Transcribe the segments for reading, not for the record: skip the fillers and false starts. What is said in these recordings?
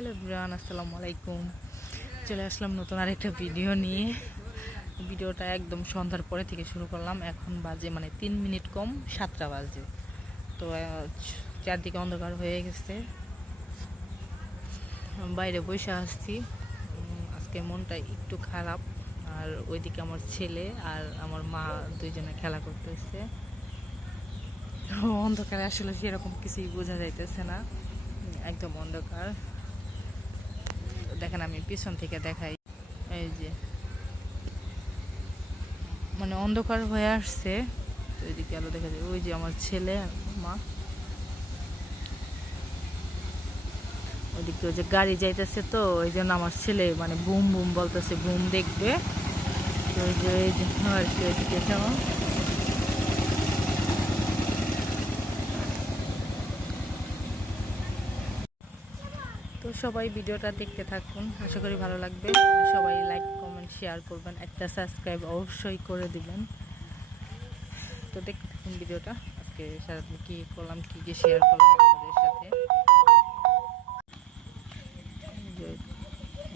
Hello everyone, আসসালামু আলাইকুম। চলে আসলাম নতুন আরেকটা ভিডিও নিয়ে। ভিডিওটা একদম সন্ধ্যার পরে থেকে শুরু করলাম। এখন বাজে 3 মিনিট কম 7টা বাজে। তো চারদিকে অন্ধকার হয়ে গেছে, বাইরে বসে আসছি। আজকে মনটা একটু খারাপ। আর ওইদিকে আমার ছেলে আর আমার মা দুইজনে খেলা করতেছে। অন্ধকারে আসলে সেরকম কিছুই বোঝা যাইতেছে না, একদম অন্ধকার। দেখেন, আমি পিছন থেকে দেখাই। এই যে অন্ধকার হয়ে আসছে, তো এদিকে আলো দেখা যায়। ওই যে আমার ছেলে আর মা, ওইদিকে ওই যে গাড়ি যাইতেছে, তো ওই জন্য আমার ছেলে বুম বুম বলতেছে, বুম দেখবে। তো ওই যে আর কি ওইদিকে যাও। তো সবাই ভিডিওটা দেখতে থাকুন, আশা করি ভালো লাগবে। সবাই লাইক কমেন্ট শেয়ার করবেন, একটা সাবস্ক্রাইব অবশ্যই করে দিবেন। তো দেখতে থাকুন ভিডিওটা। আজকে সারাদিন কী করলাম, কী কী শেয়ার করলাম আপনাদের সাথে।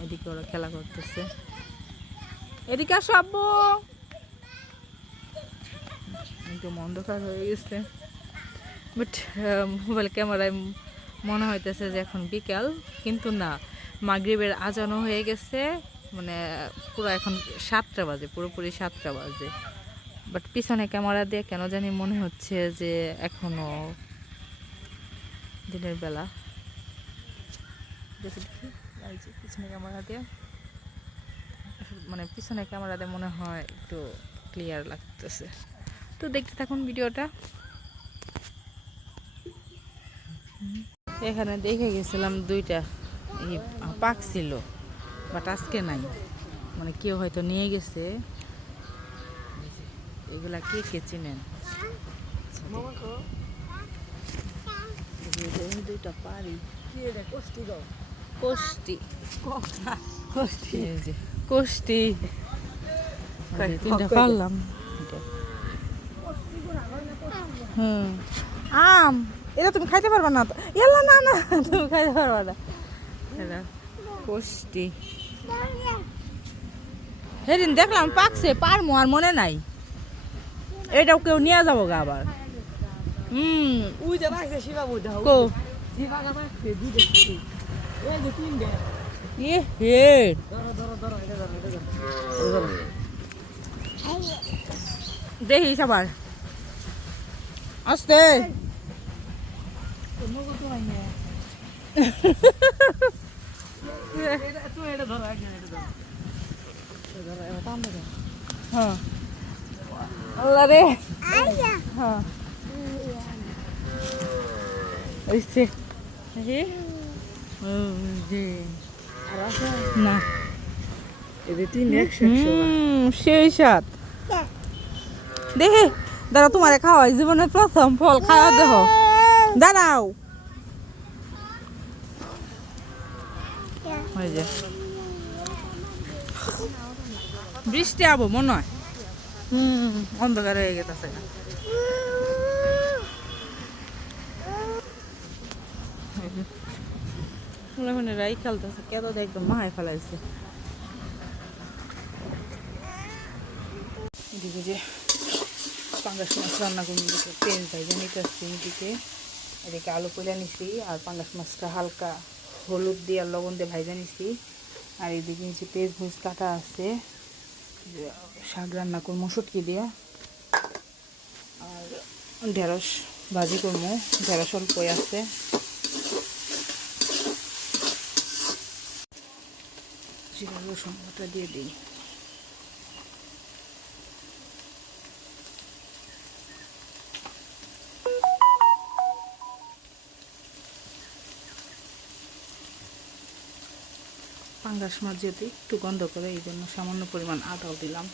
এদিকে ওরা খেলা করতেছে, এদিকে আসো আব্বু। একদম অন্ধকার হয়ে গেছে, বাট মোবাইল ক্যামেরায় মনে হইতেছে যে এখন বিকাল, কিন্তু না, মাগরিবের আজানও হয়ে গেছে। পুরো এখন 7টা বাজে, পুরোপুরি 7টা বাজে। বাট পিছনে ক্যামেরা দিয়ে কেন জানি মনে হচ্ছে যে এখনো দিনের বেলা। দেখি পিছনে ক্যামেরা দিয়ে, পিছনে ক্যামেরা দিয়ে মনে হয় একটু ক্লিয়ার লাগতেছে। তো দেখতে থাকুন ভিডিওটা। এখানে দেখে গেছিলাম দুইটা পাক ছিল, বাট আজকে নাই, কেউ হয়তো নিয়ে গেছে। এগুলা কে কে চিনেন? দুইটা পারি কোষ্টি কোষ্টি তিনটা পারলাম। আম এটা তুমি খাইতে পারবা না তো, এলা না না, তুমি খাইতে পারবা না। এটা কোষ্টি, সেদিন দেখলাম পাকছে, পারমো আর মনে নাই। এটাও কেউ নিয়ে যাবো গা আবার। দেখিস আবার আসতে। হ্যাঁ আল্লাহ রে, হ্যাঁ না সেই সাত দেখে দাঁড়া, তোমারে খাওয়াই জীবনের প্রথম ফল, খাওয়া দেহ। দাঁড়াও, বৃষ্টি আবো মনে হয়। অন্ধকার হয়ে গেছে। রাই খেলতেছে, কেন একদম মাহায় ফেলাইছে। এদিকে যে পাঙ্গাস মাছ রান্না করে দিকে তেল ভাইজা নিতে আসছি। এদিকে আলু পয়লা নিছি, আর পাঙ্গাস মাছটা হালকা হলুদ দিয়ে আর লবণ দিয়ে ভাইজা নিছি। আর এদিকে নিচে পেঁয়াজ ভুজ কাটা আছে, শাক রান্না করবো শুটকি দিয়ে। আর ঢেঁড়স ভাজি করবো, ঢেঁড়স অল্পই আছে। জিরা রসুন বাটা দিয়ে দিই। পাঙ্গাস মাছ যেহেতু একটু গন্ধ করে, এই জন্য সামান্য পরিমাণ আদাও দিলাম।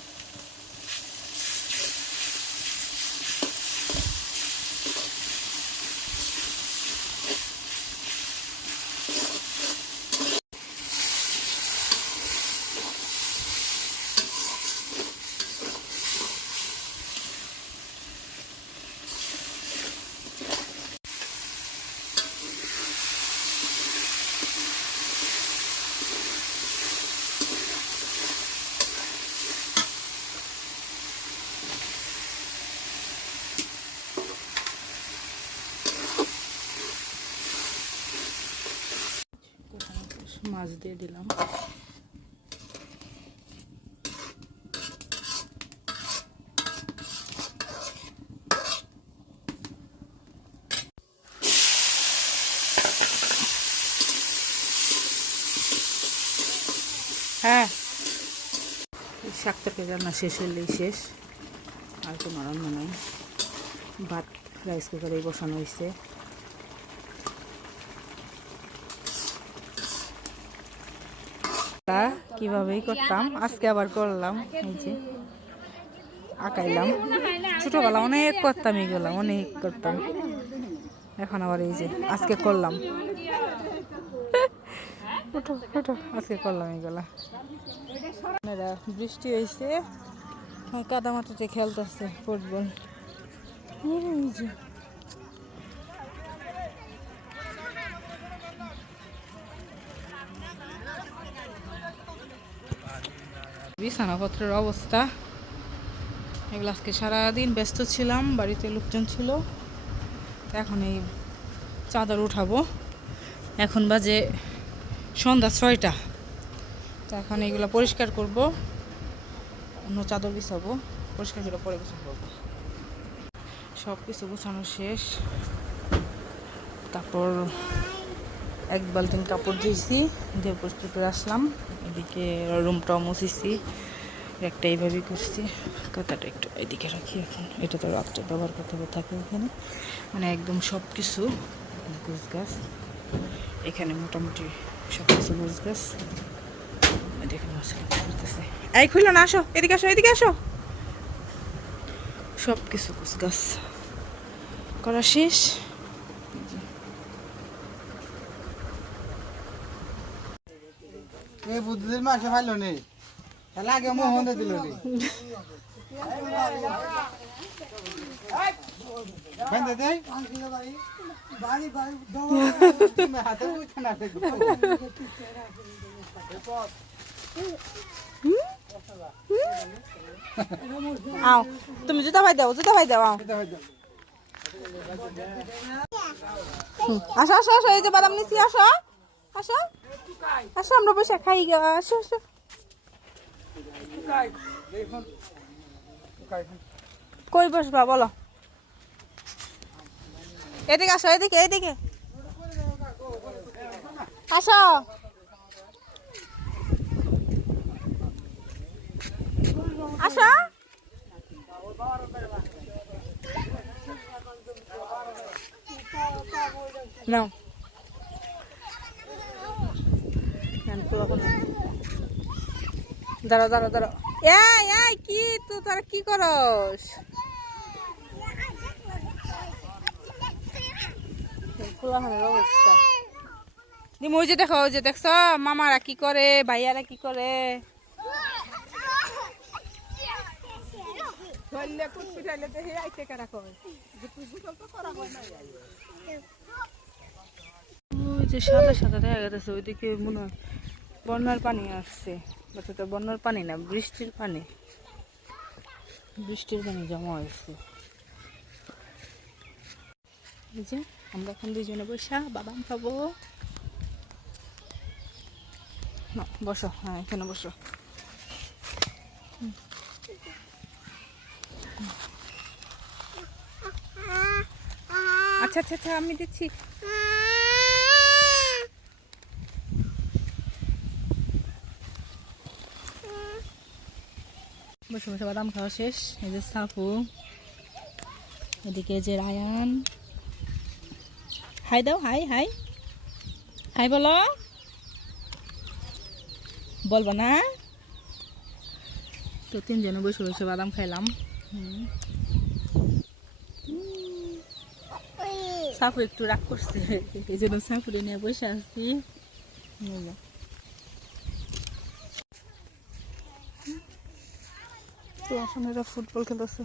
মাছ দিয়ে দিলাম। হ্যাঁ, শাক তরকারি রান্না শেষ হলেই শেষ, আর কোনো রান্না নাই। ভাত রাইস কুকারে বসানো হয়েছে। কিভাবেই করতাম, আজকে আবার করলাম। এই যে আঁকাইলাম, ছোটবেলা অনেক করতাম, এগুলো অনেক করতাম, এখন আবার এই যে আজকে করলাম। আজকে করলাম এগুলা। বৃষ্টি হয়েছে, কাদা মাটিতে খেলতেছে ফুটবল। বিছানাপত্রের অবস্থা এগুলো, আজকে সারাদিন ব্যস্ত ছিলাম, বাড়িতে লোকজন ছিল। এখন এই চাদর উঠাবো, এখন বাজে সন্ধ্যা 6টা। তো এখন এগুলো পরিষ্কার করব, অন্য চাদর বিছাবো, পরিষ্কার করে পরে গোছানো করবো। সব কিছু গোছানো শেষ। তারপর এক বালতিন কাপড় দিয়েছি, দিয়ে পরিষ্কার করে আসলাম। এদিকে রুমটাও মুছেছি, একটা এইভাবেই করছি। কাঁথাটা একটু এদিকে রাখি, এখন এটা তো রাত্রে ব্যবহার করতে হবে, থাকে ওখানে, মানে একদম সব কিছু গোছ গাছ। এখানে মোটামুটি সব কিছু গোছ গাছ। এদিকে মশলা করতেছে, এই খুললো না, আসো এদিকে, আসো এদিকে আসো। সব কিছু গোছ গাছ করা শেষ। বুদ্ধদের মাসে ভালো নেই, তাহলে আগে মোহন দিল রে বেঁধে দেয় হাতে না। আও তুমি জুতা ভাই দাও, জুতা ভাই দাও। আসো আসো আসো, এই যে বাদাম নিচ্ছি, আসো আসো আসো, আমরা বসে খাই গা, আসো আসো। কই বসবা বলো, এদিকে আসো, এদিকে এদিকে আসো। আসো নাও, দাঁড়াও দাঁড়াও দাঁড়াও, এই কি তো তারা কি করস? অবস্থা দিম, ওই যে দেখো, ওই যে দেখছো মামারা কি করে, ভাইয়ারা কি করে। ওই যে সাদা সাদা দেখা গেছে, ওইদিকে মনে হয় বন্যার পানি আসছে, তো বন্যার পানি না, বৃষ্টির পানি, বৃষ্টির পানি জমা হয়েছে। এই যে আমরা এখন দুজনে বসা বাদাম খাবো। না বসো, হ্যাঁ এখানে বসো। আচ্ছা আচ্ছা আচ্ছা, আমি দিচ্ছি। বসে বসে বাদাম খাওয়া শেষ। এই যে সাফু, এদিকে যে রায়ান, হাই দাও, হাই হাই হাই বলো, বলবো না তো। তিনজনে বসে বসে বাদাম খাইলাম। সাফু একটু রাগ করছে, এই জন্য সাফুরে নিয়ে বসে আছি। এখন এরা ফুটবল খেলতেছে।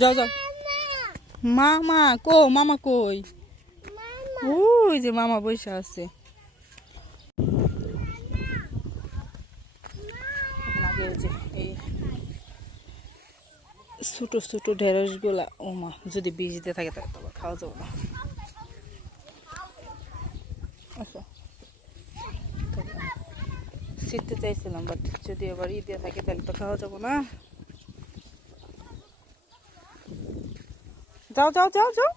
যাও যাও, মামা কো, মামা কই? ওই যে মামা বসে আছে। এই ছোট ছোট ঢেঁড়স গুলা, ও মা, যদি বীজ দিয়ে থাকে তাহলে খাওয়া যাবে না। আচ্ছা ছিটতে চাইছিলাম, বাট যদি আবার দিয়ে থাকে তাহলে তো খাওয়া যাবো না। যাও যাও যাও যাও।